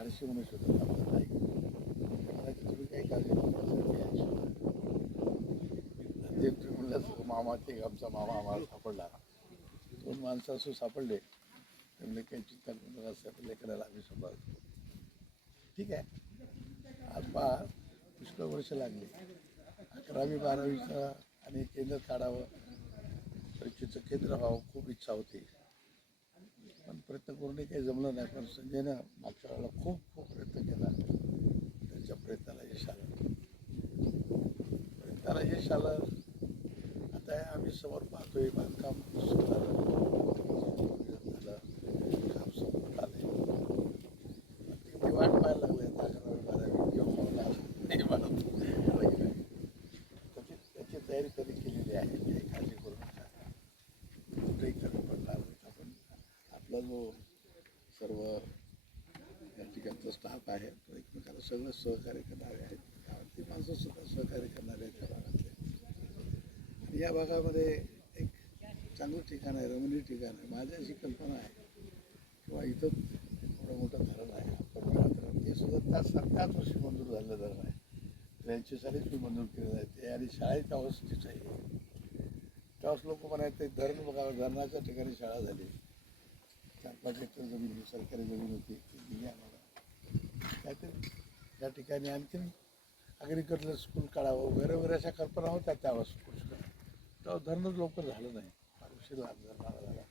धाडशी मनुष्य होता आपलं नाही तुम्ही काही तुम्ही म्हणलं मामा ते आमचा मामा आम्हाला सापडला दोन माणसं असू सापडले. त्यांनी काही चिंता करू सापडले करायला लेकराला आम्ही सांभाळतो ठीक आहे आता पुष्कळ वर्ष लागले अकरावी बारावीचा आणि केंद्र काढावं परीक्षेचं केंद्र व्हावं खूप इच्छा होती. पण प्रयत्न करूनही काही जमलं नाही. पण संजयनं मागच्या वेळेला खूप खूप प्रयत्न केला. त्यांच्या प्रयत्नाला यश आलं. प्रयत्नाला यश आलं. आता आम्ही समोर पाहतोय बांधकाम सुरू झालं झालं काम संपत आले ती वाट पाहायला लागले अकरावी बारावी किंवा त्याची त्याची तयारी कधी केलेली आहे? काही काळजी करू नका. कुठेही कमी पडणार नाहीत आपण आपला जो सर्व या ठिकाणचा स्टाफ आहे. तो एकमेकाला सगळं सहकार्य करणारे आहेत. गावातली माणसं सुद्धा सहकार्य करणारे आहेत त्या भागातले. आणि या भागामध्ये एक चांगलं ठिकाण आहे रमणीय ठिकाण आहे. माझी अशी कल्पना आहे किंवा इथं एवढं मोठं धरण आहे आपण धरण ते सुद्धा त्याच त्याच वर्षी मंजूर झालेलं धरण आहे. त्र्याऐंशी सालीच मी मंजूर केलेलं आहे. ते आणि शाळेच्या अवस्थेचं आहे त्यावेळेस लोक म्हणायचे धरण बघा धरणाच्या ठिकाणी शाळा झाली. चार पाच जमीन होती सरकारी जमीन होती ती दिली आम्हाला काहीतरी त्या ठिकाणी आणखीन ॲग्रिकल्चर स्कूल काढावं वगैरे वगैरे अशा कल्पना होत्या त्यावेळेस पुष्कळ. तेव्हा धरणच लवकर झालं नाही. फार उशीर लागला झाला झाला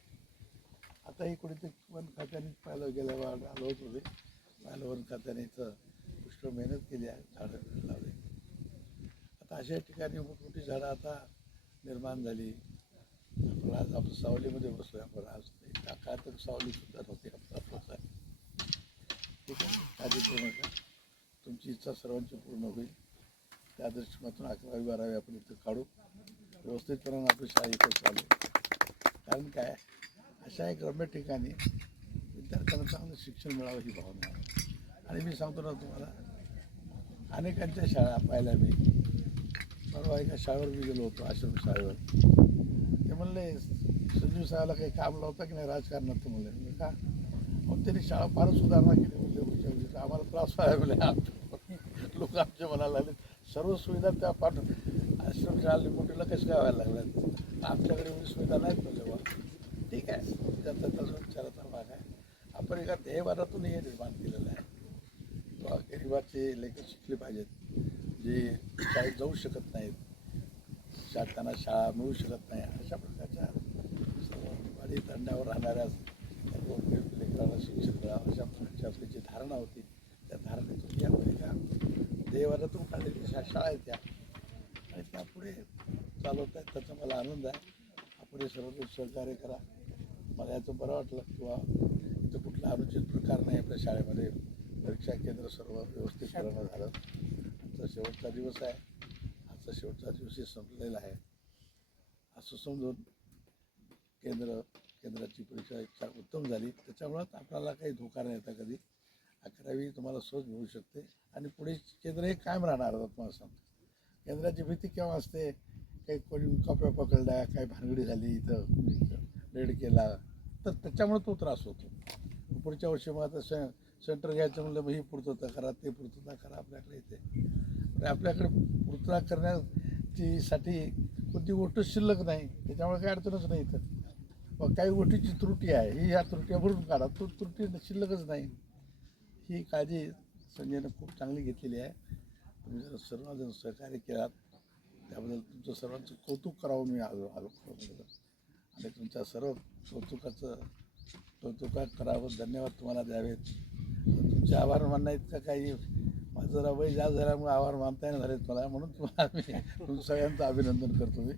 आताही कुठेतरी वन खात्याने पाहिलं गेल्या आलो होतो ते. पाहिलं वन खात्याने इथं पुष्कळ मेहनत केली आहे झाडं लावली. आता अशा ठिकाणी मोठमोठी झाडं आता निर्माण झाली. आपण आज आपण सावलीमध्ये बसलोय. आपण आज त्या काळात सावली सुद्धा नव्हती. आपला ठीक आहे. काळजी नका तुमची इच्छा सर्वांची पूर्ण होईल. त्या दृष्टिकोनातून अकरावी बारावी आपण इथं काढू. व्यवस्थितपणानं आपली शाळा इथं चालू. कारण काय? अशा एक रम्य ठिकाणी विद्यार्थ्यांना चांगलं शिक्षण मिळावं ही भावना आहे. आणि मी सांगतो ना तुम्हाला अनेकांच्या शाळा पाहिल्या मी परवा एका शाळेवर मी गेलो होतो आश्रम शाळेवर. म्हणले संजीव साहेबाला काही काम लावता की नाही राजकारणात ते म्हणले. मी का? मग त्यांनी शाळा फारच सुधारणा केली म्हणले म्हणजे पुढच्या आम्हाला त्रास व्हायला मिळाला आमच्या लोक आमच्या म्हणायला लागले. सर्व सुविधा त्या पाठवून आश्रम शाळा मोठीला कशा काय व्हायला लागल्यात आमच्याकडे एवढी सुविधा नाहीत म्हणजे ठीक आहे. त्याचा त्याचा विचाराचा भाग आहे. आपण एका ध्येयवादातून हे निर्माण केलेलं आहे. गरिबाचे लेखक शिकले पाहिजेत. जे शाळेत जाऊ शकत नाहीत. शा त्यांना शाळा मिळू शकत नाही अशा प्रकारच्या सर्व वाडी दंडावर राहणाऱ्या लेकरांना शिक्षण मिळावं अशा प्रकारची आपली जी धारणा होती त्या धारणेतून या एका देवालातून काढलेल्या अशा शाळा आहेत त्या आणि त्या पुढे चालवत आहेत त्याचा मला आनंद आहे. आपण हे सर्व सहकार्य करा. मला याचं बरं वाटलं किंवा इथं कुठला अनुचित प्रकार नाही आपल्या शाळेमध्ये. परीक्षा केंद्र सर्व व्यवस्थित करणं झालं. तर शेवटचा दिवस आहे. आजचा शेवटचा दिवशी संपलेला आहे. असं समजून केंद्र केंद्राची परीक्षा इच्छा उत्तम झाली. त्याच्यामुळं आपल्याला काही धोका नाही येता कधी. अकरावी तुम्हाला सहज मिळू शकते. आणि पुढे केंद्र हे कायम राहणार आता तुम्हाला सांगतो. केंद्राची भीती केव्हा असते? काही कोणी कप्या पकडल्या काही भानगडी झाली इथं रेड केला. तर त्याच्यामुळे तो त्रास होतो. पुढच्या वर्षी मग आता से सेंटर घ्यायचं म्हणलं मग ही पूर्तता करा ते पूर्तता करा आपल्याकडे इथे. आपल्याकडे पूर्तता करण्याचीसाठी कोणती गोष्ट शिल्लक नाही त्याच्यामुळे काही अडचणच नाही इथं. मग काही गोष्टीची त्रुटी आहे ही ह्या त्रुट्या भरून काढा. तो त्रुटी शिल्लकच नाही. ही काळजी संजयनं खूप चांगली घेतलेली आहे. तुम्ही जर सर्वजण सहकार्य केलात त्याबद्दल तुमचं सर्वांचं कौतुक करावं मी आलो आलो. आणि तुमच्या सर्व कौतुकाचं कौतुका करावं धन्यवाद तुम्हाला द्यावेत. तुमचे आभार मानणं इतकं काही माझं जरा वय जास्त झाल्यामुळे आभार मानता येणार झाले मला म्हणून तुम्हाला मी सगळ्यांचं अभिनंदन करतो मी.